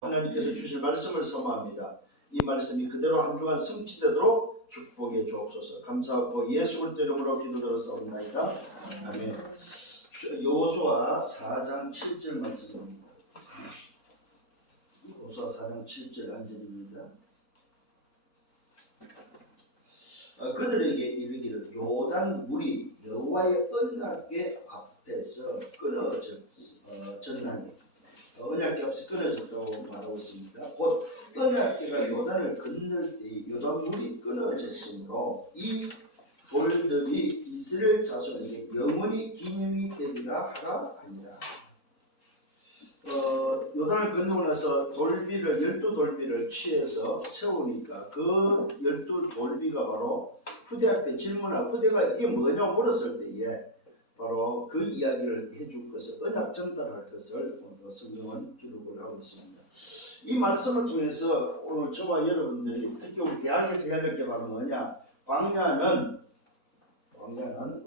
하나님께서 주실 말씀을 선포합니다. 이 말씀이 그대로 한 주간 성취되도록 축복해 주옵소서. 감사하고 예수 그리스도 이름으로 기도드렸사옵나이다. 아멘. 여호수아 4장 7절 말씀입니다. 여호수아 4장 7절 한 절입니다. 그들에게 이르기를 요단 물이 여호와의 언약궤 앞에서 끊어졌나니 언약궤 앞에서 끊어졌다고 말하고 있습니다. 곧 언약궤가 요단을 건널 때 요단 물이 끊어졌으므로 이 돌들이 이스라엘 자손에게 영원히 기념이 되리라 하라 아니라. 요단을 건너고 나서 돌비를 12돌비를 취해서 세우니까 그 12돌비가 바로 후대 앞에 질문하고 후대가 이게 뭐냐고 물었을 때에 바로 그 이야기를 해줄 것을 언약 전달할 것을 오늘 성경은 기록을 하고 있습니다. 이 말씀을 통해서 오늘 저와 여러분들이 특히 우리 대학에서 해야 될 게 바로 뭐냐, 광야는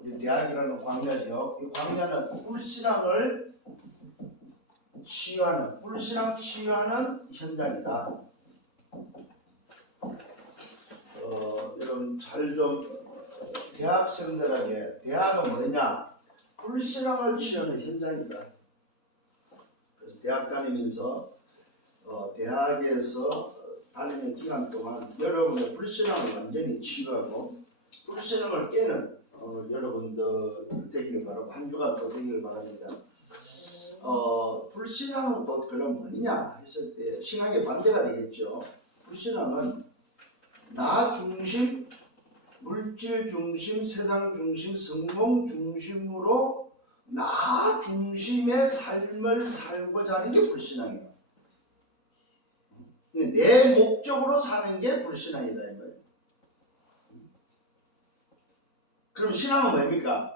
우리 대학이라는 광야죠. 이 광야는 불신앙을 치유하는 현장이다. 여러분 잘 좀 대학생들에게 대학은 뭐냐? 불신앙을 치유하는 현장이다. 그래서 대학 다니면서 대학에서 다니는 기간 동안 여러분의 불신앙을 완전히 치유하고 불신앙을 깨는 여러분들 되기를 바라고 한 주간 또 되기를 바랍니다. 불신앙은 또 그럼 뭐냐 했을 때 신앙의 반대가 되겠죠. 불신앙은 나 중심, 물질 중심, 세상 중심, 성공 중심으로 나 중심의 삶을 살고자 하는 게 불신앙이에요. 내 목적으로 사는 게 불신앙이다 이 말이에요. 그럼 신앙은 뭡니까?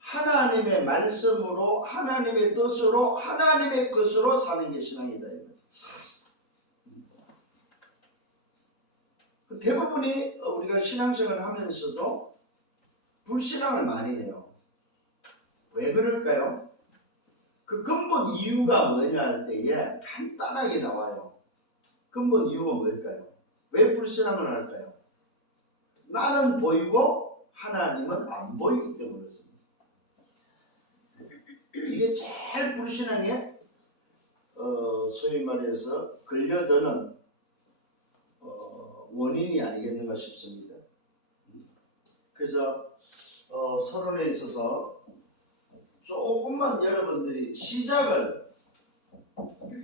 하나님의 말씀으로, 하나님의 뜻으로, 하나님의 것으로 사는 게 신앙이다. 대부분이 우리가 신앙생활을 하면서도 불신앙을 많이 해요. 왜 그럴까요? 그 근본 이유가 뭐냐 할 때에 간단하게 나와요. 근본 이유가 뭘까요? 왜 불신앙을 할까요? 나는 보이고 하나님은 안 보이기 때문에 그렇습니다. 이게 제일 불신앙의 소위 말해서 걸려드는 원인이 아니겠는가 싶습니다. 그래서 서론에 있어서 조금만 여러분들이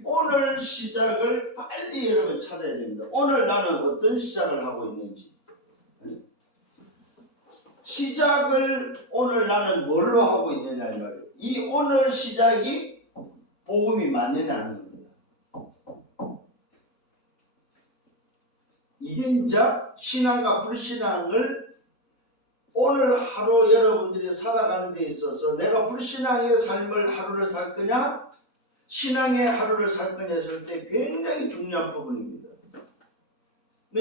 오늘 시작을 빨리 여러분 찾아야 됩니다. 오늘 나는 어떤 시작을 하고 있는지, 시작을 오늘 나는 뭘로 하고 있느냐 이 말이에요. 이 오늘 시작이 복음이 맞느냐 하는 겁니다. 이게 이제 신앙과 불신앙을 오늘 하루 여러분들이 살아가는 데 있어서 내가 불신앙의 삶을 하루를 살 거냐 신앙의 하루를 살 거냐 했을 때 굉장히 중요한 부분입니다.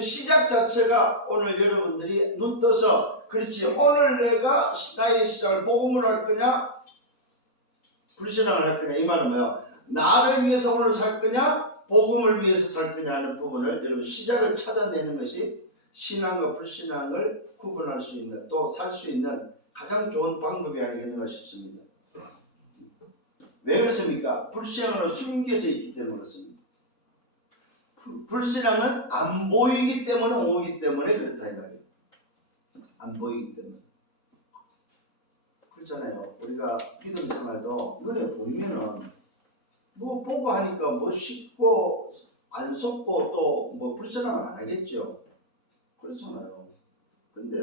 시작 자체가 오늘 여러분들이 눈 떠서 그렇지 오늘 내가 나의 시작을 복음으로 할 거냐 불신앙을 할 거냐 이 말은 뭐야? 나를 위해서 오늘 살 거냐 복음을 위해서 살 거냐 하는 부분을 여러분 시작을 찾아내는 것이 신앙과 불신앙을 구분할 수 있는 또 살 수 있는 가장 좋은 방법이 아니겠는가 싶습니다. 왜 그렇습니까? 불신앙으로 숨겨져 있기 때문에 그렇습니다. 불신앙은 안 보이기 때문에 오기 때문에 그렇다 이 말이에요. 안 보이기 때문에. 그렇잖아요. 우리가 믿음 생활도 눈에 보이면은 뭐 보고 하니까 뭐 쉽고 안 속고 또 뭐 불신앙을 안 하겠죠. 그렇잖아요. 근데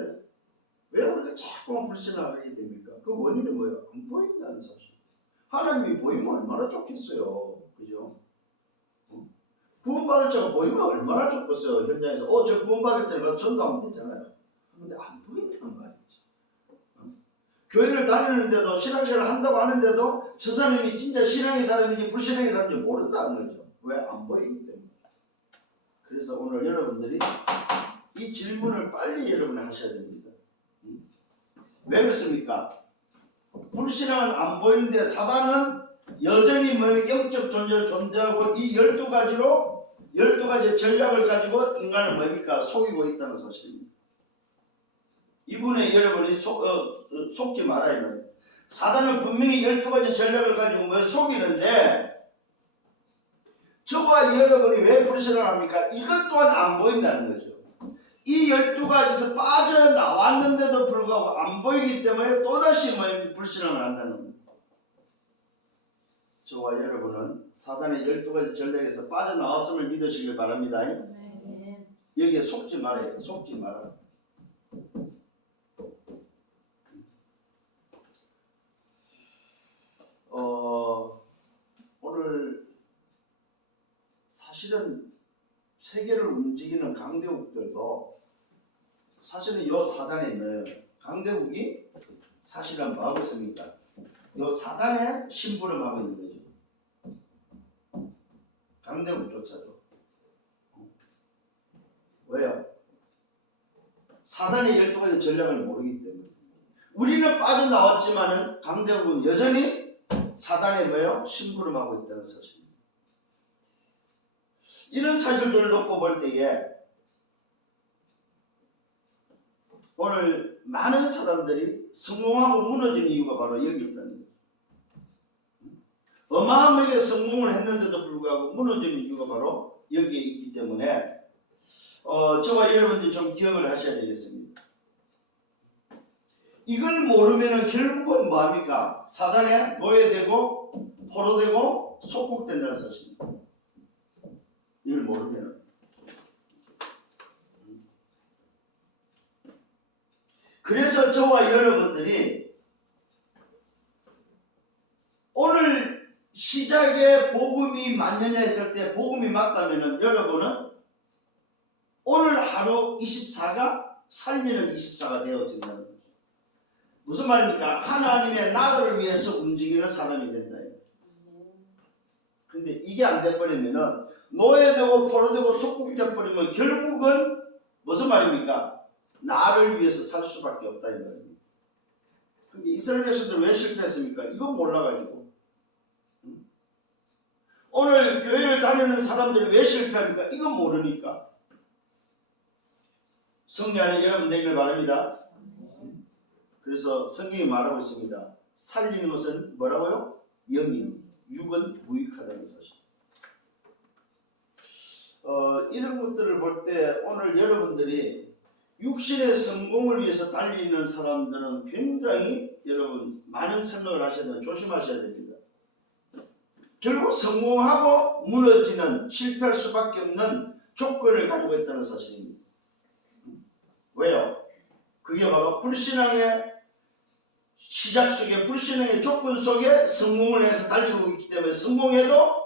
왜 우리가 자꾸만 불신앙을 하게 됩니까? 그 원인이 뭐예요? 안 보인다는 사실. 하나님이 보이면 얼마나 좋겠어요. 그죠? 구원받을 자가 보이면 얼마나 좋겠어요. 현장에서 저 구원받을 때는 가서 전도하면 되잖아요. 근데 안 보인단 말이죠. 교회를 다니는데도 신앙생활을 한다고 하는데도 저 사람이 진짜 신앙의 사람인지 불신앙의 사람인지 모른다는 거죠. 왜? 안 보이기 때문에. 그래서 오늘 여러분들이 이 질문을 빨리 여러분이 하셔야 됩니다. 왜 그렇습니까? 불신앙은 안 보이는데 사단은 여전히 영적 존재로 존재하고 이 12가지 전략을 가지고 인간을 뭡니까? 속이고 있다는 사실입니다. 이분에 여러분이 속지 말아야 해요. 사단은 분명히 12가지 전략을 가지고 속이는데 저와 여러분이 왜 불신앙합니까? 이것 또한 안 보인다는 거죠. 이 12가지에서 빠져나왔는데도 불구하고 안 보이기 때문에 또다시 불신앙을 한다는 겁니다. 저와 여러분은 사단의 12가지 전략에서 빠져나왔음을 믿으시길 바랍니다. 네. 여기에 속지 말아요. 속지 말아요. 오늘 사실은 세계를 움직이는 강대국들도 사실은 요 사단에 있는 강대국이 사실은 뭐 하고 있습니까? 요 사단의 심부름하고 있는 거죠. 강대국조차도. 왜요? 사단의 12가지 전략을 모르기 때문에. 우리는 빠져나왔지만은 강대국은 여전히 사단의 뭐요? 심부름하고 있다는 사실입니다. 이런 사실들을 놓고 볼 때에 오늘 많은 사람들이 성공하고 무너진 이유가 바로 여기 있다는 거예요. 어마어마하게 성공을 했는데도 불구하고 무너진 이유가 바로 여기에 있기 때문에 저와 여러분들이 좀 기억을 하셔야 되겠습니다. 이걸 모르면 결국은 뭐합니까? 사단에 노예되고 포로되고 속국된다는 사실입니다. 이걸 모르면. 그래서 저와 여러분들이 오늘 시작에 복음이 맞느냐 했을 때 복음이 맞다면 여러분은 오늘 하루 24가 살리는 24가 되어진다는 거죠. 무슨 말입니까? 하나님의 나라를 위해서 움직이는 사람이 된다. 근데 이게 안 돼버리면은 노예되고 포로되고 속국돼버리면 결국은 무슨 말입니까? 나를 위해서 살 수밖에 없다 이 말입니다. 근데 이스라엘 백성들 왜 실패했습니까? 이건 몰라가지고. 오늘 교회를 다니는 사람들이 왜 실패합니까? 이건 모르니까. 성령 안에 여러분 되기를 바랍니다. 그래서 성경이 말하고 있습니다. 살리는 것은 뭐라고요? 영이, 육은 무익하다는 사실. 이런 것들을 볼 때 오늘 여러분들이 육신의 성공을 위해서 달리는 사람들은 굉장히 여러분 많은 생각을 하셔야 돼요. 조심하셔야 됩니다. 결국 성공하고 무너지는 실패할 수밖에 없는 조건을 가지고 있다는 사실입니다. 왜요? 그게 바로 불신앙의 시작 속에 불신앙의 조건 속에 성공을 해서 달리고 있기 때문에 성공해도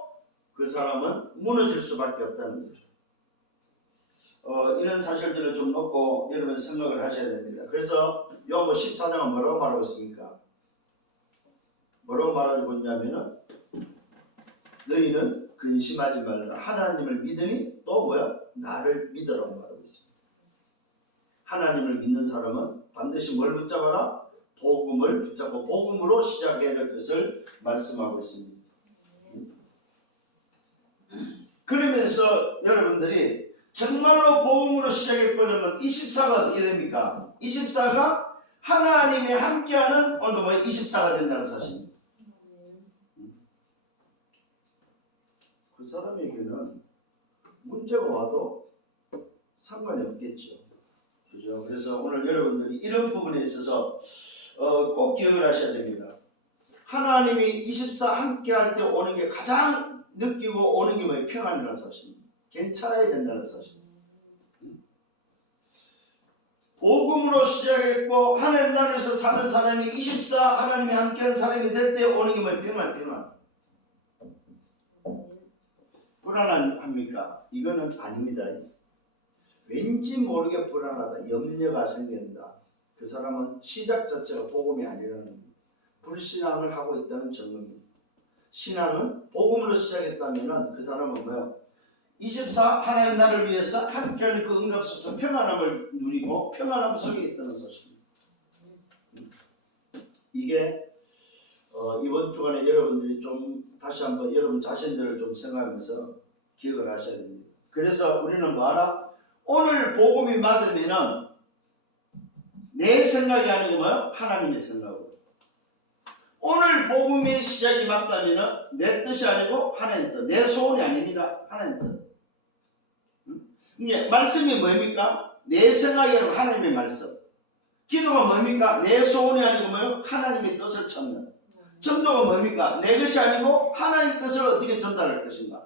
그 사람은 무너질 수밖에 없다는 거죠. 이런 사실들을 좀 놓고 여러분 생각을 하셔야 됩니다. 그래서 요한복음 14장은 뭐라고 말하고 있습니까? 뭐라고 말하고 있냐면은 너희는 근심하지 말라. 하나님을 믿으니 또 뭐야? 나를 믿으라고 말하고 있습니다. 하나님을 믿는 사람은 반드시 뭘 붙잡아라? 복음을 붙잡고 복음으로 시작해야 될 것을 말씀하고 있습니다. 그러면서 여러분들이 정말로 복음으로 시작해버리면 24가 어떻게 됩니까? 24가 하나님이 함께하는 오늘도 뭐 24가 된다는 사실입니다. 그 사람에게는 문제가 와도 상관이 없겠죠. 그죠? 그래서 오늘 여러분들이 이런 부분에 있어서 꼭 기억을 하셔야 됩니다. 하나님이 24 함께 할 때 오는 게 가장 느끼고 오는 게 뭐예요? 평안이라는 사실입니다. 괜찮아야 된다는 사실. 복음으로 시작했고 하나님 나라에서 사는 사람이 24 하나님이 함께하는 사람이 될 때 오는 게 뭐예요? 평안. 불안합니까? 이거는 아닙니다. 왠지 모르게 불안하다, 염려가 생긴다. 그 사람은 시작 자체가 복음이 아니라는 불신앙을 하고 있다는 증거입니다. 신앙은 복음으로 시작했다면 그 사람은 뭐예요? 24 하나님 나를 위해서 함께하는 그 응답 속에서 평안함을 누리고 평안함 속에 있다는 사실입니다. 이게 이번 주간에 여러분들이 좀 다시 한번 여러분 자신들을 좀 생각하면서 기억을 하셔야 됩니다. 그래서 우리는 뭐하나? 오늘 복음이 맞으면은 내 생각이 아니고 뭐요? 하나님의 생각으로. 오늘 복음의 시작이 맞다면 내 뜻이 아니고 하나님 뜻. 내 소원이 아닙니다. 하나님 뜻. 이제 말씀이 뭡니까? 내 생각이 아니고 하나님의 말씀. 기도가 뭡니까? 내 소원이 아니고 뭐요? 하나님의 뜻을 찾는. 전도가 뭡니까? 내 것이 아니고 하나님 뜻을 어떻게 전달할 것인가.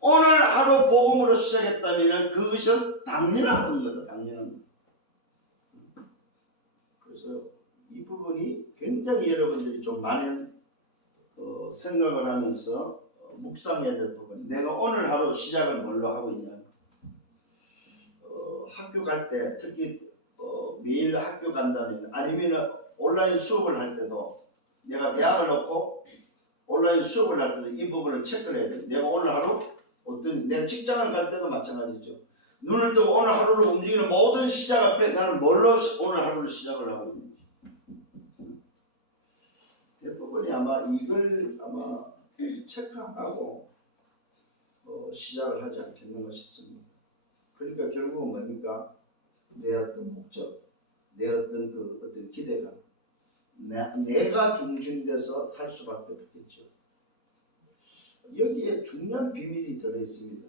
오늘 하루 복음으로 시작했다면 그것은 당연한 거다. 당연한 거. 그래서 이 부분이 굉장히 여러분들이 좀 많은 생각을 하면서 묵상해야 될 부분. 내가 오늘 하루 시작을 뭘로 하고 있냐. 학교 갈 때 특히 매일 학교 간다면 아니면 온라인 수업을 할 때도 내가 대학을 넣고 온라인 수업을 할 때도 이 부분을 체크를 해야 돼. 내가 오늘 하루 내가 직장을 갈 때도 마찬가지죠. 눈을 뜨고 오늘 하루를 움직이는 모든 시작 앞에 나는 뭘로 오늘 하루를 시작을 하고 있는지. 대부분이 아마 이걸 체크하고 시작을 하지 않겠는가 싶습니다. 그러니까 결국은 뭡니까? 내 어떤 목적, 내 어떤 어떤 기대가 내가 중심돼서 살 수밖에 없겠죠. 여기에 중요한 비밀이 들어있습니다.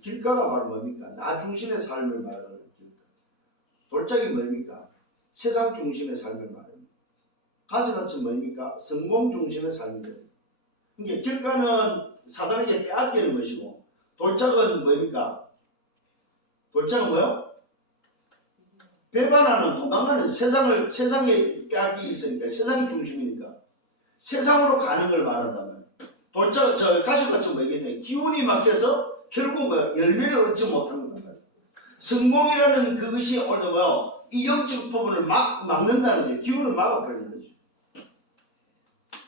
길가가 바로 뭡니까? 나 중심의 삶을 말하는 길가. 돌짝이 뭡니까? 세상 중심의 삶을 말합니다. 가시밭은 뭡니까? 성공 중심의 삶입니다. 그러니까 길가는 사단에게 빼앗기는 것이고 돌짝은 뭡니까? 돌짝은 뭐요? 배반하는 도망가는 세상에 빼앗기 있으니까 세상이 중심이니까 세상으로 가는 걸 말한다면 돌짝 가시밭은 뭐겠냐? 기운이 막혀서 결국 뭐야? 열매를 얻지 못하는 거예요. 성공이라는 그것이 오늘 뭐요? 이 영적 부분을 막는다는 거예요. 기운을 막아버리는 거죠.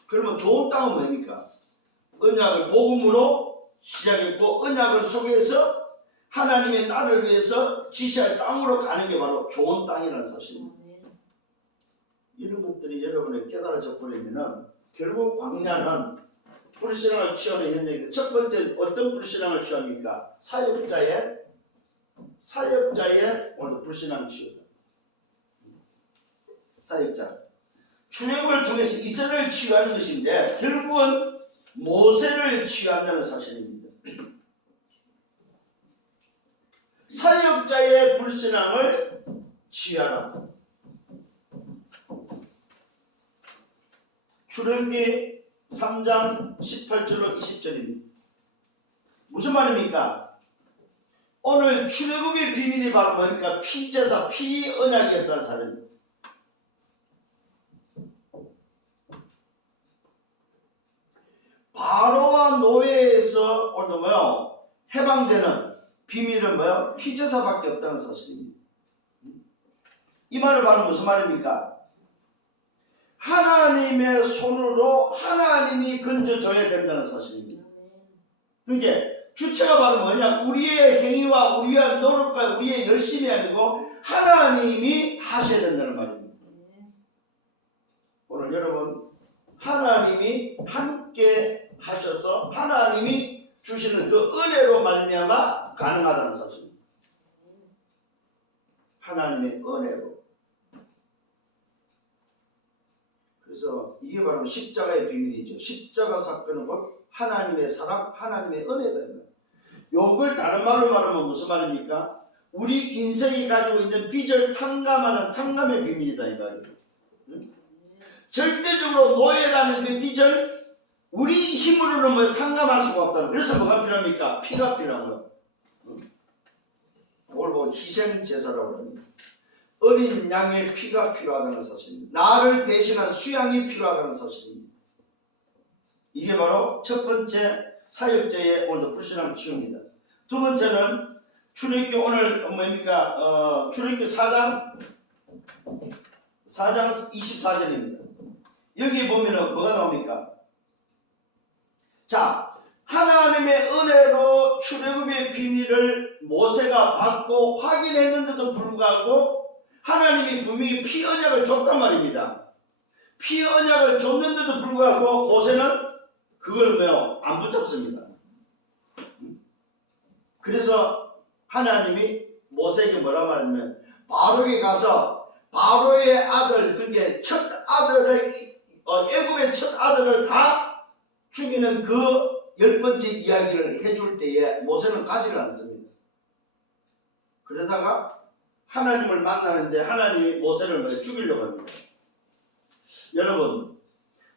그러면 좋은 땅은 뭡니까? 언약을 복음으로 시작했고 언약을 속에서 하나님의 나를 위해서 지시할 땅으로 가는 게 바로 좋은 땅이라는 사실입니다. 이런 것들이 여러분이 깨달아져 버리면은 결국 광야는 불신앙을 취하는 현장인데 첫 번째 어떤 불신앙을 취합니까? 사역자의 오늘 불신앙을 취하다. 사역자. 출애굽을 통해서 이스라엘을 취하는 것인데 결국은 모세를 취한다는 사실입니다. 사역자의 불신앙을 취하라. 출애굽기 3장 18절로 20절입니다. 무슨 말입니까? 오늘 출애굽의 비밀이 바로 뭡니까? 피제사, 피언약이었다는 사람입니다. 바로와 노예에서 오늘 뭐요? 해방되는 비밀은 뭐요? 피제사밖에 없다는 사실입니다. 이 말은 바로 무슨 말입니까? 하나님의 손으로 하나님이 건져줘야 된다는 사실입니다. 그러니까 주체가 바로 뭐냐? 우리의 행위와 우리의 노력과 우리의 열심이 아니고 하나님이 하셔야 된다는 말입니다. 오늘 여러분 하나님이 함께 하셔서 하나님이 주시는 그 은혜로 말미암아 가능하다는 사실입니다. 하나님의 은혜로. 그래서 이게 바로 십자가의 비밀이죠. 십자가 사건은 곧 하나님의 사랑, 하나님의 은혜다. 요걸 다른 말로 말하면 무슨 말입니까? 우리 인생이 가지고 있는 빚을 탕감하는 탕감의 비밀이다 이 말이에요. 응? 절대적으로 노예라는 그 빚을 우리 힘으로는 뭐 탕감할 수가 없다. 그래서 뭐가 필요합니까? 피가 필요한 거예요. 그걸 보고 희생제사라고 합니다. 어린 양의 피가 필요하다는 사실입니다. 나를 대신한 수양이 필요하다는 사실입니다. 이게 바로 첫 번째 사역자의 오늘도 불신앙 치유입니다. 두 번째는 출애굽기 오늘 뭡니까? 출애굽기 4장 24절입니다. 여기 보면은 뭐가 나옵니까? 자, 하나님의 은혜로 출애굽의 비밀을 모세가 받고 확인했는데도 불구하고 하나님이 분명히 피 언약을 줬단 말입니다. 피 언약을 줬는데도 불구하고 모세는 그걸 뭐요? 안 붙잡습니다. 그래서 하나님이 모세에게 뭐라 말하냐면 바로에게 가서 바로의 아들, 그게 첫 아들을 애굽의 첫 아들을 다 죽이는 그 10번째 이야기를 해줄 때에 모세는 가지를 않습니다. 그러다가 하나님을 만나는데 하나님이 모세를 죽이려고 합니다. 여러분,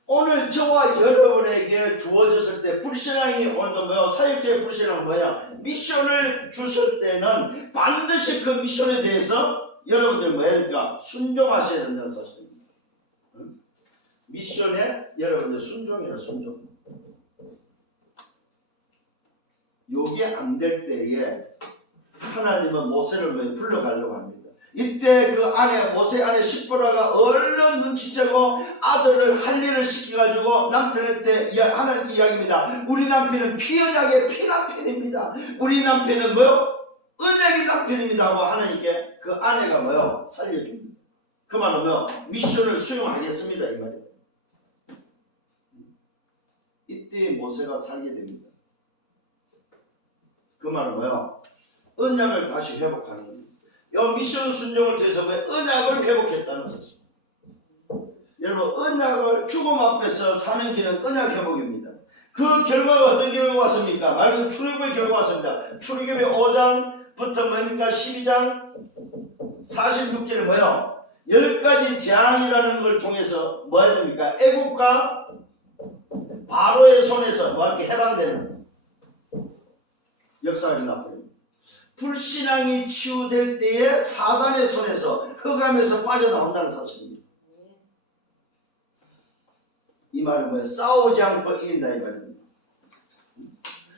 오늘 저와 여러분에게 주어졌을 때 불신앙이 오늘도 사역자의 불신앙은 뭐야? 미션을 주실 때는 반드시 그 미션에 대해서 여러분들 뭐니까 순종하셔야 된다는 사실입니다. 미션에 여러분들 순종이라 순종. 요게 안 될 때에 하나님은 모세를 불러가려고 합니다. 이때 그 안에 모세 안에 십보라가 얼른 눈치채고 아들을 할 일을 시켜가지고 남편한테 하나님께 이야기입니다. 우리 남편은 피언약의 피남편입니다. 우리 남편은 뭐요? 언약의 남편입니다 하고 하나님께 그 아내가 뭐요? 살려줍니다. 그 말은 뭐요? 미션을 수용하겠습니다 이 말이에요. 이때 모세가 살게 됩니다. 그 말은 뭐요? 언약을 다시 회복하는 겁니다. 이 미션 순종을 통해서 언약을 회복했다는 사실. 여러분, 언약을 죽음 앞에서 사는 길은 언약 회복입니다. 그 결과가 어떤 결과가 왔습니까? 말 그대로 출애굽의 결과가 왔습니다. 출애굽의 5장부터 뭡니까? 12장 46절에 뭐요? 10가지 재앙이라는 걸 통해서 뭐 해야 됩니까? 애국과 바로의 손에서 뭐 이렇게 해방되는 역사가 일어나버립니다. 불신앙이 치유될 때에 사단의 손에서 흑암에서 빠져나온다는 사실입니다. 이 말은 뭐예요? 싸우지 않고 이긴다 이 말입니다.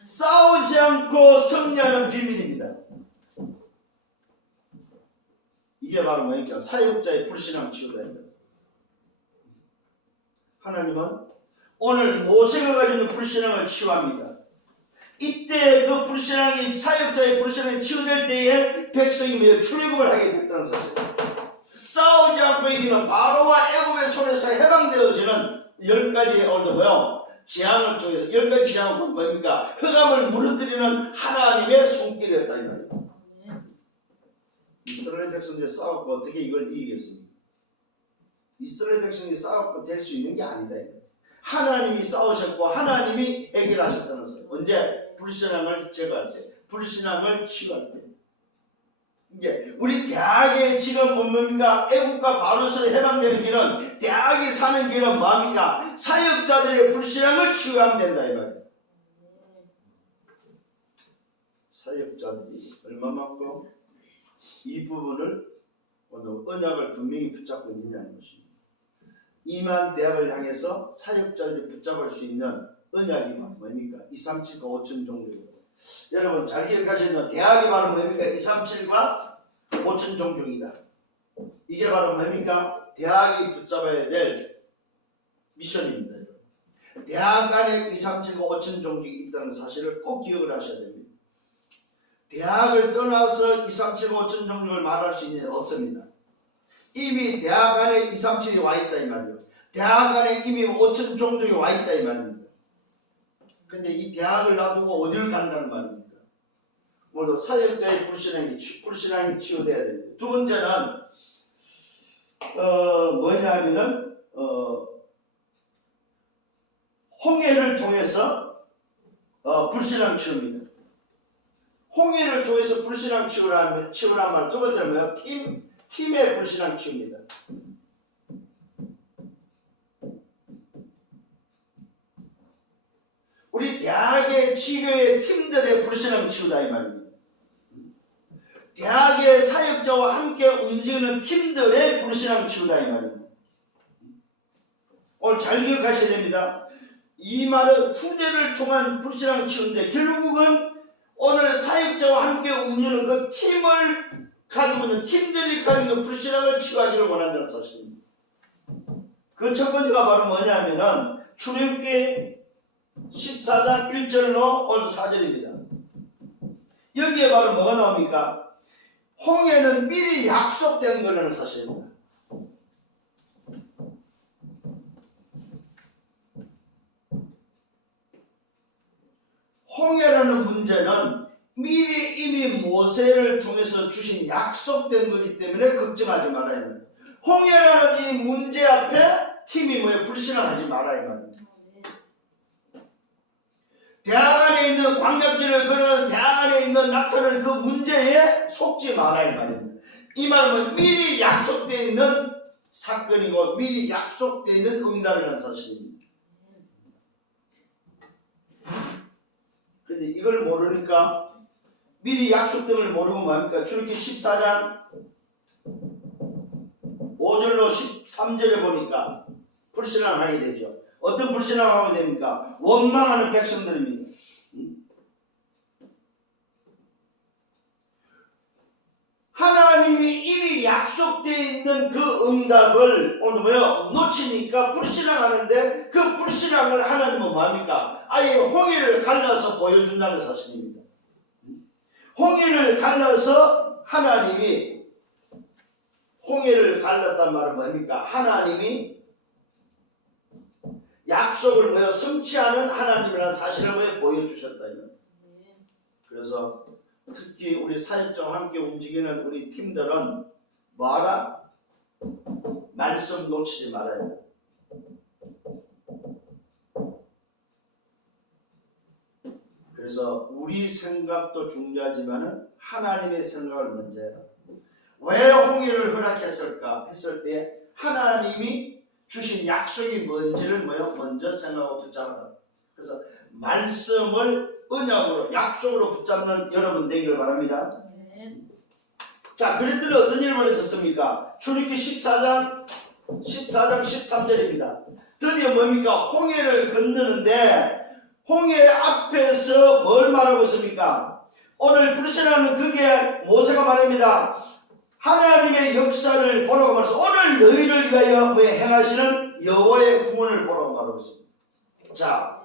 싸우지 않고 승리하는 비밀입니다. 이게 바로 뭐니까 사역자의 불신앙 치유다. 하나님은 오늘 모세가 가진 불신앙을 치유합니다. 이때 그 불신앙이 사역자의 불신앙이 치유될 때에 백성이 출애굽을 하게 됐다는 사실. 싸우지 않고 이기는 바로와 애굽의 손에서 해방되어지는 10가지의 오늘도 재앙을 통해서 10가지 재앙은 뭡니까? 흑암을 무너뜨리는 하나님의 손길이었다 이 말이에요. 이스라엘 백성들이 싸웠고 어떻게 이걸 이기겠습니까? 이스라엘 백성이 싸웠고 될 수 있는 게 아니다. 하나님이 싸우셨고 하나님이 해결하셨다는 사실. 언제? 불신앙을 제거할 때, 불신앙을 치유할 때. 이게 우리 대학에 지금 뭡니까? 애국과 바로에서 해방되는 길은, 대학에 사는 길은 뭡니까? 사역자들의 불신앙을 치유하면 된다 이 말이에요. 사역자들이 얼마만큼 이 부분을 언약을 분명히 붙잡고 있느냐는 것입니다. 이만 대학을 향해서 사역자들이 붙잡을 수 있는 언약이 뭡니까? 237과 5천 종족이고, 여러분 잘 기억하시는 대학이 바로 뭡니까? 237과 5천 종족이다. 이게 바로 뭡니까? 대학이 붙잡아야 될 미션입니다. 대학 안에 237과 5천 종족이 있다는 사실을 꼭 기억을 하셔야 됩니다. 대학을 떠나서 237과 5천 종족을 말할 수 있는 없습니다. 이미 대학 안에 237이 와 있다 이 말이에요. 대학 안에 이미 5천 종족이 와 있다 이 말입니다. 근데 이 대학을 놔두고 어디를 간다는 말입니까? 오늘도 사역자의 불신앙이 치유돼야 됩니다. 두 번째는 뭐냐면은 홍해를 통해서 불신앙 치유입니다. 홍해를 통해서 불신앙 치유란 말. 두 번째는 뭐예요? 팀의 불신앙 치유입니다. 우리 대학의 지교의 팀들의 불신앙 치유다 이 말입니다. 대학의 사역자와 함께 움직이는 팀들의 불신앙 치유다 이 말입니다. 오늘 잘 기억하셔야 됩니다. 이 말은 후대를 통한 불신앙 치유인데 결국은 오늘 사역자와 함께 움직이는 그 팀을 가지고 있는 팀들이 가지고 있는 불신앙을 치유하기를 원한다는 사실입니다. 그 첫 번째가 바로 뭐냐면은 출애굽기 14장 1절로 오늘 4절입니다. 여기에 바로 뭐가 나옵니까? 홍해는 미리 약속된 거라는 사실입니다. 홍해라는 문제는 미리 이미 모세를 통해서 주신 약속된 거기 때문에 걱정하지 말아야 합니다. 홍해라는 이 문제 앞에 팀이 뭐예요? 불신앙하지 말아야 합니다. 대학 안에 있는 광약길을 걸어 대학 안에 있는 낙타를 그 문제에 속지 말아야 말입니다. 이 말은 미리 약속되어 있는 사건이고 미리 약속되어 있는 응답이라는 사실입니다. 근데 이걸 모르니까 미리 약속된 걸 모르고 뭡니까? 출애굽기 14장 5절로 13절에 보니까 불신앙하게 되죠. 어떤 불신앙하게 됩니까? 원망하는 백성들입니다. 하나님이 이미 약속되어 있는 그 응답을 오늘 뭐요? 놓치니까 불신앙하는데 그 불신앙을 하나님은 뭐합니까? 아예 홍해를 갈라서 보여준다는 사실입니다. 홍해를 갈라서 하나님이 홍해를 갈랐단 말은 뭡니까? 하나님이 약속을 뭐요? 성취하는 하나님이라는 사실을 뭐요? 보여주셨다. 그래서 특히 우리 사역자와 함께 움직이는 우리 팀들은 뭐하라? 말씀 놓치지 말아야 돼. 그래서 우리 생각도 중요하지만 하나님의 생각을 먼저 해라. 왜 홍해를 허락했을까 했을 때 하나님이 주신 약속이 뭔지를 먼저 생각하고 붙잡아라. 그래서 말씀을 언약으로 약속으로 붙잡는 여러분 되기를 바랍니다. 자, 그랬더니 어떤 일이 벌어졌습니까? 출애굽기 14장 13절입니다. 드디어 뭡니까? 홍해를 건너는데 홍해 앞에서 뭘 말하고 있습니까? 오늘 불신하는 그게 모세가 말합니다. 하나님의 역사를 보라고 말해서 오늘 너희를 위하여 행하시는 여호와의 구원을 보라고 말하고 있습니다. 자,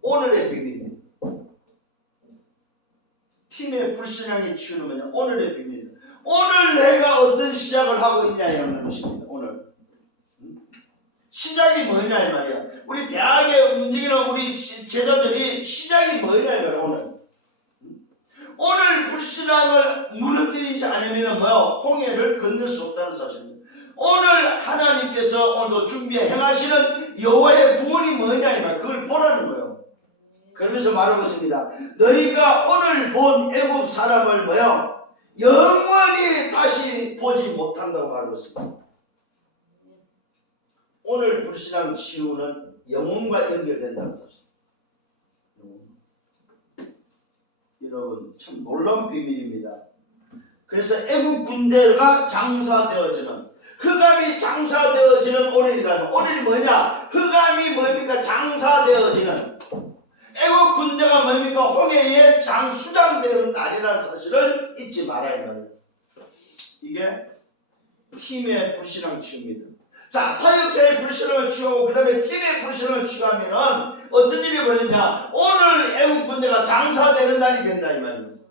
오늘의 비밀입니다. 팀의 불신앙이 치우는 오늘의 비밀입니다. 오늘 내가 어떤 시작을 하고 있냐는 것입니다. 오늘 시작이 뭐냐 이 말이야. 우리 대학에 움직이는 우리 제자들이 시작이 뭐냐 이 말이야. 오늘 불신앙을 무너뜨리지 않으면 홍해를 건널 수 없다는 사실입니다. 오늘 하나님께서 오늘도 준비해 행하시는 여호와의 구원이 뭐냐 이 말. 그걸 보라는 거예요. 그러면서 말하고 있습니다. 너희가 오늘 본 애굽 사람을 영원히 다시 보지 못한다고 말하고 있습니다. 오늘 불신앙 치유는 영혼과 연결된다는 사실. 여러분 참 놀라운 비밀입니다. 그래서 애국 군대가 장사되어지는 흑암이 장사되어지는 오늘이다. 오늘이 뭐냐? 흑암이 뭡니까? 장사되어지는 애국 군대가 뭡니까? 홍해에 수장되는 날이라는 사실을 잊지 말아야 합니다. 이게 팀의 불신앙 치유입니다. 자, 사역자의 불신앙을 치유하고 그 다음에 팀의 불신앙을 치유하면은 어떤 일이 벌어지냐? 오늘 애국 군대가 장사되는 날이 된다 이 말입니다.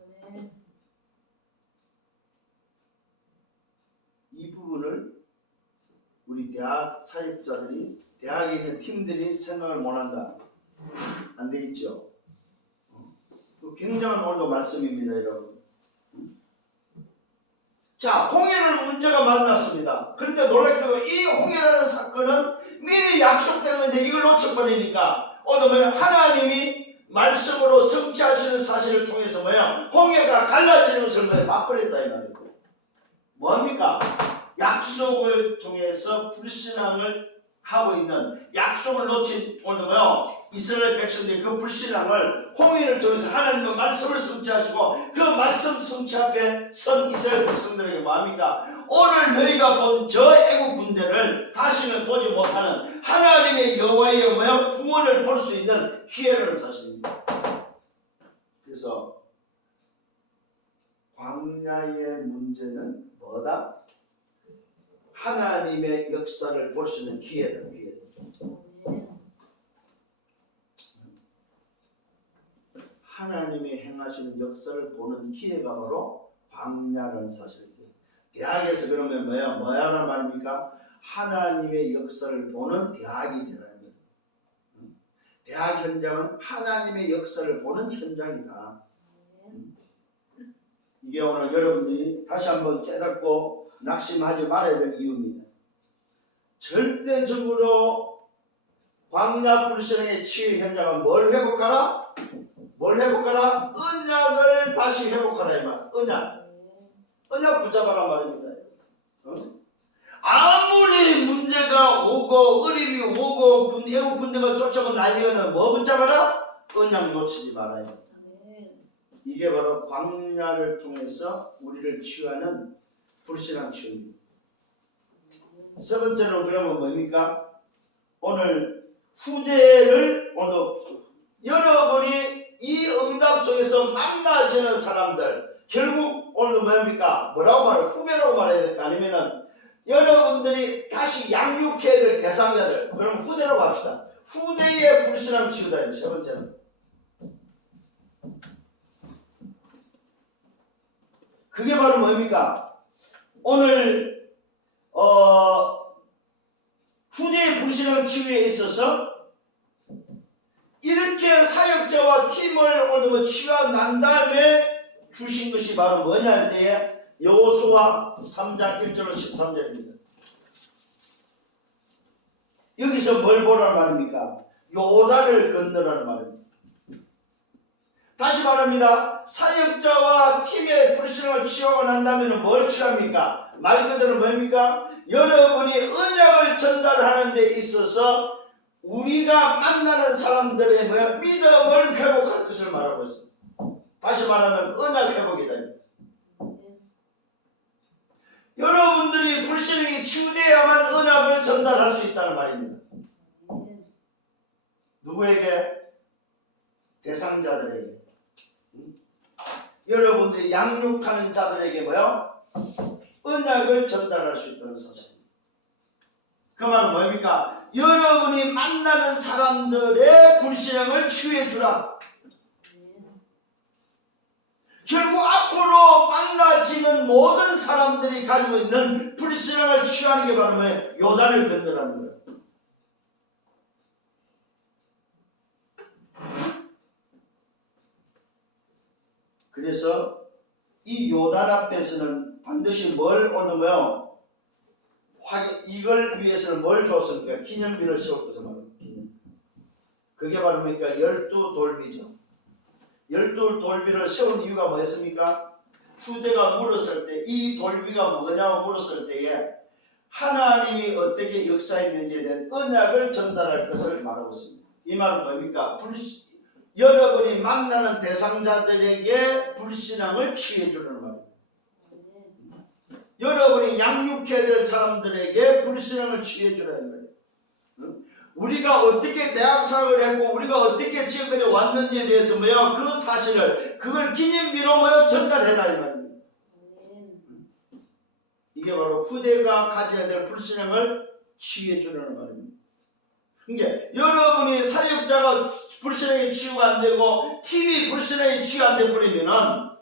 이 부분을 우리 대학 사역자들이 대학에 있는 팀들이 생각을 못한다. 안 되겠죠? 굉장한 오늘도 말씀입니다, 여러분. 자, 홍해는 문제가 만났습니다. 그런데 놀랍게도 이 홍해라는 사건은 미리 약속된 건데 이걸 놓쳐버리니까 오늘 하나님이 말씀으로 성취하시는 사실을 통해서 홍해가 갈라지는 것을 맛버렸다 이 말이에요. 뭐합니까? 약속을 통해서 불신앙을 하고 있는 약속을 놓친 오늘 이스라엘 백성들이 그 불신앙을 홍해를 통해서 하나님의 말씀을 성취하시고 그 말씀 성취 앞에 선 이스라엘 백성들에게 뭐합니까? 오늘 너희가 본 저 애국 군대를 다시는 보지 못하는 하나님의 여호와의 구원을 볼 수 있는 기회라는 사실입니다. 그래서 광야의 문제는 뭐다? 하나님의 역사를 볼 수 있는 기회다. 기회. 하나님의 행하시는 역사를 보는 기회가 바로 광야라는 사실입니다. 대학에서 그러면 뭐야란 말입니까? 하나님의 역사를 보는 대학이 되라는 거예요. 대학 현장은 하나님의 역사를 보는 현장이다. 이게 오늘 여러분들이 다시 한번 깨닫고 낙심하지 말아야 될 이유입니다. 절대적으로 광야 불신앙의 치유 현장은 뭘 회복하라? 뭘 회복하라? 언약을 다시 회복하라 이 말. 언약 붙잡아라 말입니다. 아무리 문제가 오고 어림이 오고 애국 군대가 쫓아오고 난리가는 뭐 붙잡아라? 언약 놓치지 말아요. 이게 바로 광야를 통해서 우리를 치유하는 불신앙 치유입니다. 세 번째로 그러면 뭡니까? 오늘 후대를 오늘 여러분이 이 응답 속에서 만나지는 사람들 결국 오늘도 뭡니까? 뭐라고 말해요? 후배라고 말해야 될까? 아니면은 여러분들이 다시 양육해야 될 대상자들 그럼 후대라고 합시다. 후대의 불신앙 치유다. 세 번째는 그게 바로 뭡니까? 오늘 후대의 불신앙 치유에 있어서 이렇게 사역자와 팀을 오늘 치유하고 난 다음에 주신 것이 바로 뭐냐 할 때에 여호수아 3장 1절로 13절입니다. 여기서 뭘 보라는 말입니까? 요단을 건너라는 말입니다. 다시 말합니다. 사역자와 팀의 불신앙을 치유하고 난 다음에 뭘 취합니까? 말 그대로 뭡니까? 여러분이 언약을 전달하는 데 있어서 우리가 만나는 사람들의 믿음을 회복할 것을 말하고 있습니다. 다시 말하면 언약 회복이다. 여러분들이 불신앙이 치유되어야만 언약을 전달할 수 있다는 말입니다. 누구에게? 대상자들에게. 여러분들이 양육하는 자들에게 뭐요? 언약을 전달할 수 있다는 사실입니다. 그 말은 뭡니까? 여러분이 만나는 사람들의 불신앙을 치유해 주라. 결국 앞으로 만나지는 모든 사람들이 가지고 있는 불신앙을 치유하는 게 바로 뭐예요? 요단을 건너라는 거예요. 그래서 이 요단 앞에서는 반드시 뭘 얻으며 이걸 위해서는 뭘 줬습니까? 기념비를 세울 것을 말합니다. 그게 바로 뭡니까? 12돌비죠. 12돌비를 세운 이유가 뭐였습니까? 후대가 물었을 때 이 돌비가 뭐냐고 물었을 때에 하나님이 어떻게 역사했는지에 대한 언약을 전달할 것을 말하고 있습니다. 이 말은 뭡니까? 여러분이 만나는 대상자들에게 불신앙을 치유해 주는 말입니다. 여러분이 양육해야 될 사람들에게 불신앙을 치유해 주라는 거예요. 우리가 어떻게 대학 사학을 했고 우리가 어떻게 지금까지 왔는지에 대해서 그 사실을 그걸 기념비로 전달해라 이 말입니다. 이게 바로 후대가 가져야 될 불신앙을 치유해 주라는 말입니다. 그러니까 여러분이 사역자가 불신앙이 치유가 안 되고 팀이 불신앙이 치유 안 되버리면은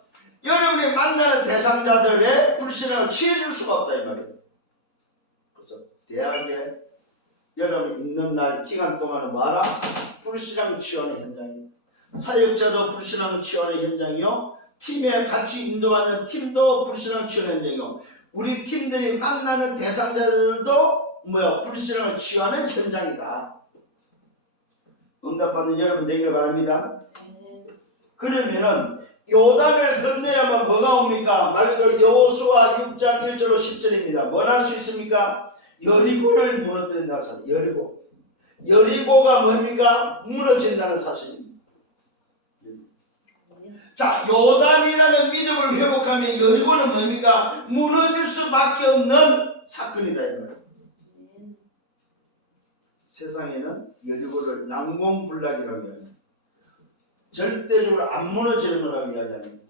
여러분이 만나는 대상자들의 불신앙을 치유해 줄 수가 없다 이 말이에요. 그래서 대학에 여러분이 있는 날 기간 동안은 뭐하라? 불신앙 치유하는 현장입니다. 사역자도 불신앙 치유하는 현장이요. 팀에 같이 인도하는 팀도 불신앙 치유하는 현장이요. 우리 팀들이 만나는 대상자들도 불신앙을 치유하는 현장이다. 응답받는 여러분 되기를 바랍니다. 그러면은 요단을 건너야만 뭐가 옵니까? 말 그대로 여호수아 6장 1절로 10절입니다. 뭘 할 수 있습니까? 여리고를 무너뜨린다는 사실. 여리고가 뭡니까? 무너진다는 사실입니다. 자, 요단이라는 믿음을 회복하면 여리고는 뭡니까? 무너질 수밖에 없는 사건이다 이 말이에요. 세상에는 여리고를 난공불락이라고 합니다. 절대적으로 안 무너지는 거라고 이야기합니다.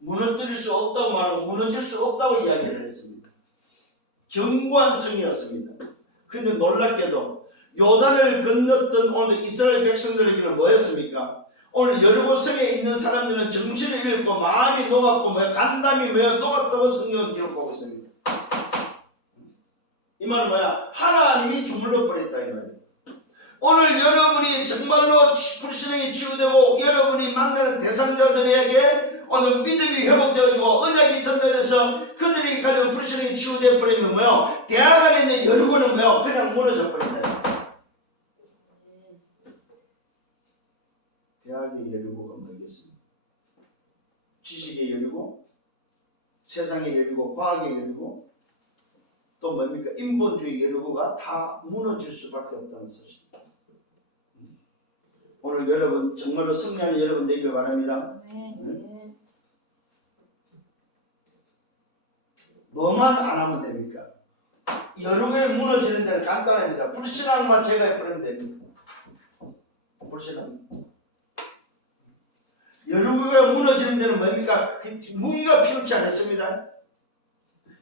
무너뜨릴 수 없다고 말하고 무너질 수 없다고 이야기를 했습니다. 견고한 성이었습니다. 그런데 놀랍게도 요단을 건넜던 오늘 이스라엘 백성들에게는 뭐였습니까? 오늘 여리고 성에 있는 사람들은 정신을 잃고 마음이 녹았고 간담이 녹았다고 성경은 기록하고 있습니다. 이 말은 뭐야? 하나님이 주물러 버렸다 이 말이에요. 오늘 여러분이 정말로 불신앙이 치유되고 여러분이 만나는 대상자들에게 오늘 믿음이 회복되어지고 언약이 전달돼서 그들이 가진 불신앙이 치유되어 버리면 뭐요? 대학 안에 있는 여러분은 뭐요? 그냥 무너져 버린다. 대학의 여리고가 뭐겠습니까? 지식의 여리고, 세상의 여리고, 과학의 여리고, 또 뭡니까? 인본주의 여리고가 다 무너질 수밖에 없다는 사실. 오늘 여러분 정말로 승리하는 여러분 되기를 바랍니다. 네? 뭐만 안 하면 됩니까? 여러개 무너지는 데는 간단합니다. 불신앙만 제거해버리면 됩니다. 불신앙. 여러개가 무너지는 데는 뭡니까? 무기가 필요치 않았습니다.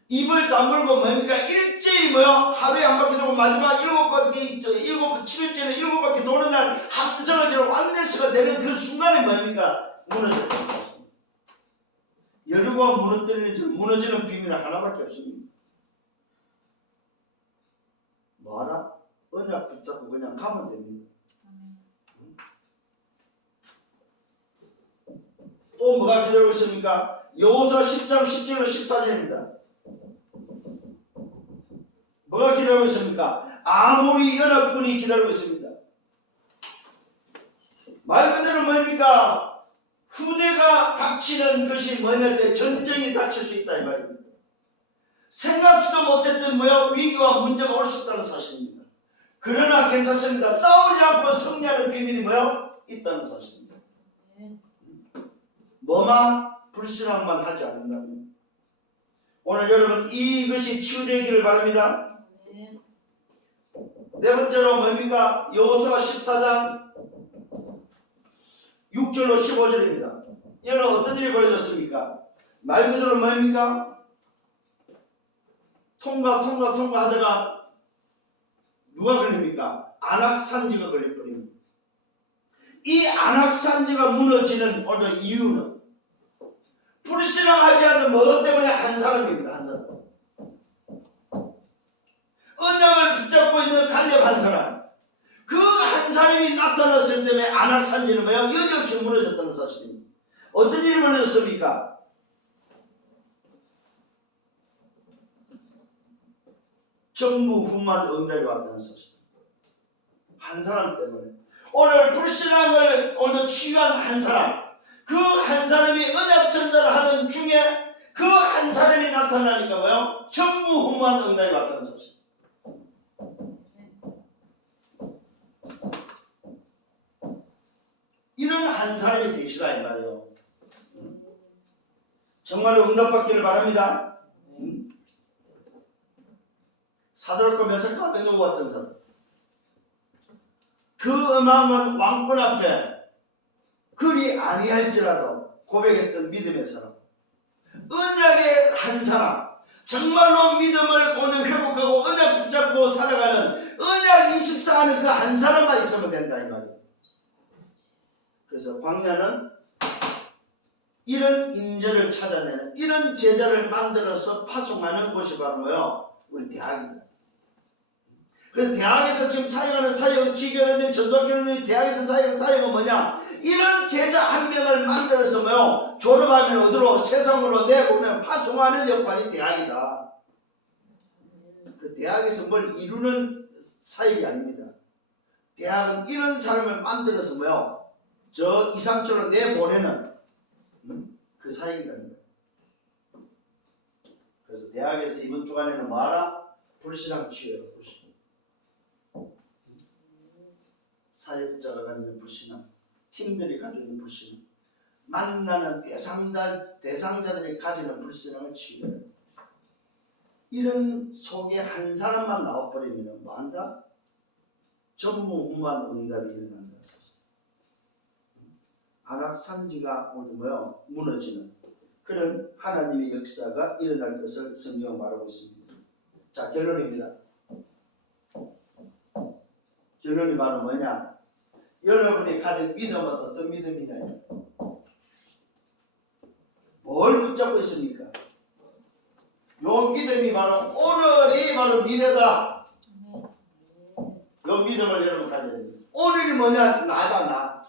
입을 다물고 뭡니까? 일제히 뭐요? 하루에 한 바퀴 돌고 마지막 7일째는 7바퀴 도는 날 함성을 지르고 완내스가 되는 그 순간에 뭡니까? 무너졌다. 여러가 무너지는 비밀은 하나밖에 없습니다. 뭐하라? 언약 붙잡고 그냥 가면 됩니다. 또 뭐가 기다리고 있습니까? 여호수아 10장 10절로 14절입니다. 뭐가 기다리고 있습니까? 아모리 연합군이 기다리고 있습니다. 말 그대로 뭡니까? 후대가 닥치는 것이 뭐냐 때 전쟁이 닥칠 수 있다 이 말입니다. 생각지도 못했던 위기와 문제가 올 수 있다는 사실입니다. 그러나 괜찮습니다. 싸우지 않고 승리하는 비밀이 있다는 사실입니다. 뭐만 불신앙만 하지 않는다면 오늘 여러분 이것이 치유되기를 바랍니다. 네 번째로 뭡니까? 여호수아 14장 6절로 15절입니다. 이는 어떤 일이 벌어졌습니까? 말 그대로 뭡니까? 통과 하다가 누가 걸립니까? 안악산지가 걸려버립니다. 이 안악산지가 무너지는 어떤 이유는 불신앙하지 않는 뭐 때문에 한 사람입니다. 한 사람. 언약을 붙잡고 있는 갈렙 한 사람. 그 한 사람이 나타났을 때문에 안악산지는 여지없이 무너졌다는 사실입니다. 어떤 일이 벌어졌습니까? 전무후무한 응답이 왔다는 사실. 한 사람 때문에. 오늘 불신앙을 오늘 치유한 한 사람. 그 한 사람이 언약 전달을 하는 중에 그 한 사람이 나타나니까 전무후무한 응답이 왔다는 사실. 이런 한 사람이 되시라 이 말이에요. 정말로 응답받기를 바랍니다. 사드락과 메삭과 아벤노고 같은 사람. 그 마음은 왕권 앞에 그리 아니할지라도 고백했던 믿음의 사람. 언약의 한 사람. 정말로 믿음을 오늘 회복하고 언약 붙잡고 살아가는 언약 24하는 그 한 사람만 있으면 된다 이 말이에요. 그래서 광야는 이런 인재를 찾아내는 이런 제자를 만들어서 파송하는 곳이 바로 우리 대학이다. 그래서 대학에서 지금 사역하는 사역, 지교회든 전도교회든 대학에서 사역하는 사역은 뭐냐? 이런 제자 한 명을 만들어서 졸업하면 어디로 세상으로 내보내는 파송하는 역할이 대학이다. 그 대학에서 뭘 이루는 사역이 아닙니다. 대학은 이런 사람을 만들어서 저 이상처로 내보내는 그 사역이라는 거예요. 그래서 대학에서 이번 주간에는 뭐하라? 불신앙 치유해라. 불신앙. 사역자가 가지는 불신앙, 팀들이 가지는 불신앙, 만나는 대상자들이 가지는 불신앙을 치유해라. 이런 속에 한 사람만 나와버리면 뭐한다? 전무후무한 응답이 일어난다. 안악산지가 오늘 무너지는 그런 하나님의 역사가 일어날 것을 성경은 말하고 있습니다. 자, 결론입니다. 결론이 바로 뭐냐? 여러분이 가진 믿음은 어떤 믿음이냐? 뭘 붙잡고 있습니까? 요 믿음이 바로 오늘이 바로 미래다. 요 믿음을 여러분 가져야 됩니다. 오늘이 뭐냐? 나다 나.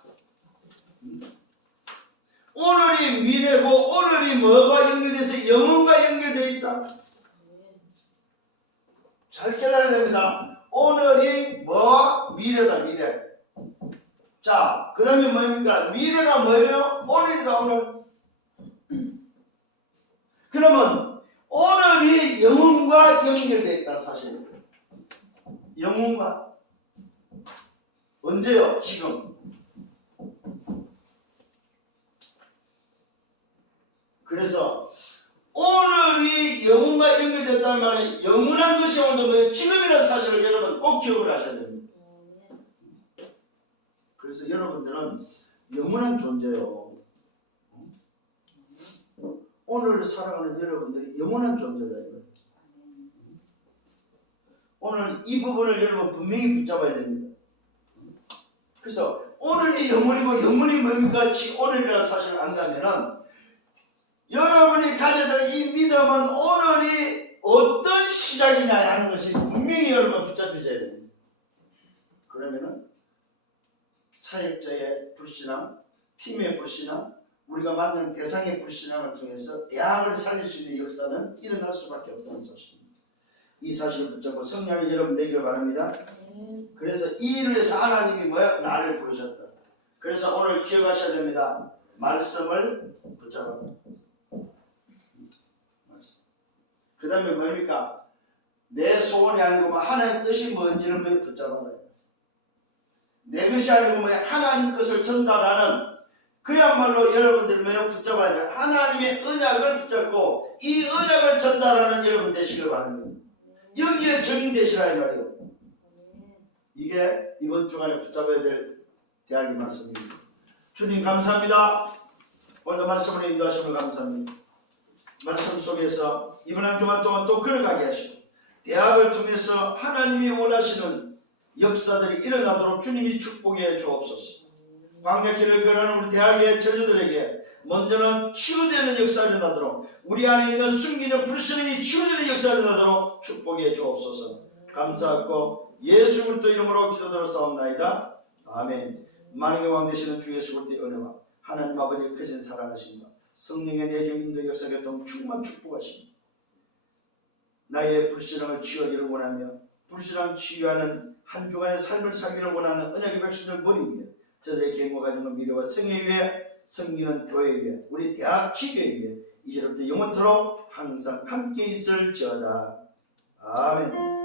오늘이 미래고 오늘이 뭐가 연결돼서 영혼과 연결되어 있다. 잘 깨달아야 됩니다. 오늘이 뭐와 미래다 미래. 자, 그 다음에 뭡니까? 미래가 뭐예요? 오늘이다 오늘. 그러면 오늘이 영혼과 연결되어 있다는 사실입니다. 영혼과. 언제요? 지금. 그래서 오늘이 영혼과 연결됐다는 말은 영원한 것이 오늘 뭐예요? 지금이라는 사실을 여러분 꼭 기억을 하셔야 됩니다. 그래서 여러분들은 영원한 존재요. 오늘 살아가는 여러분들이 영원한 존재다. 오늘 이 부분을 여러분 분명히 붙잡아야 됩니다. 그래서 오늘이 영원이고 영원이 뭡니까? 오늘이라는 사실을 안다면은 여러분이 가져야 될 이 믿음은 오늘이 어떤 시작이냐 하는 것이 분명히 여러분 붙잡혀져야 됩니다. 그러면은 사역자의 불신앙, 팀의 불신앙, 우리가 만나는 대상의 불신앙을 통해서 대학을 살릴 수 있는 역사는 일어날 수밖에 없다는 사실입니다. 이 사실을 붙잡고 성령이 여러분 되기를 바랍니다. 그래서 이 일을 위해서 하나님이 뭐야? 나를 부르셨다. 그래서 오늘 기억하셔야 됩니다. 말씀을 붙잡아. 그 다음에 뭡니까? 내 소원이 아니고 하나님 뜻이 뭔지를 붙잡아라. 내 것이 아니고 하나님 것을 전달하는 그야말로 여러분들 붙잡아야 돼요. 하나님의 언약을 붙잡고 이 언약을 전달하는 여러분 되시길 바랍니다. 여기에 정인 되시라 이 말이에요. 이게 이번 주간에 붙잡아야 될 대학의 말씀입니다. 주님 감사합니다. 오늘 말씀으로 인도하심을 감사합니다. 말씀 속에서 이번 한 주간 동안 또 걸어가게 하시고 대학을 통해서 하나님이 원하시는 역사들이 일어나도록 주님이 축복해 주옵소서. 광야길을 걸어가는 우리 대학의 저자들에게 먼저는 치유되는 역사가 일어나도록 우리 안에 있는 숨기는 불신앙이 치유되는 역사가 일어나도록 축복해 주옵소서. 감사하고 예수 그리스도 이름으로 기도드렸사옵나이다. 아멘. 만왕의 왕 되시는 주 예수 그리스도의 은혜와 하나님 아버지의 크신 사랑하심과 성령의 내정 인도 역사 교통 충만 축복하십니다. 나의 불신앙을 치유하기를 원하며 불신앙 치유하는 한 주간의 삶을 살기를 원하는 언약의 백성들 머리 위에 저들의 계획과 가정과 미래와 성회 위에 섬기는 교회 위에 우리 대학 지교회 위에 이제부터 영원토록 항상 함께 있을지어다. 아멘.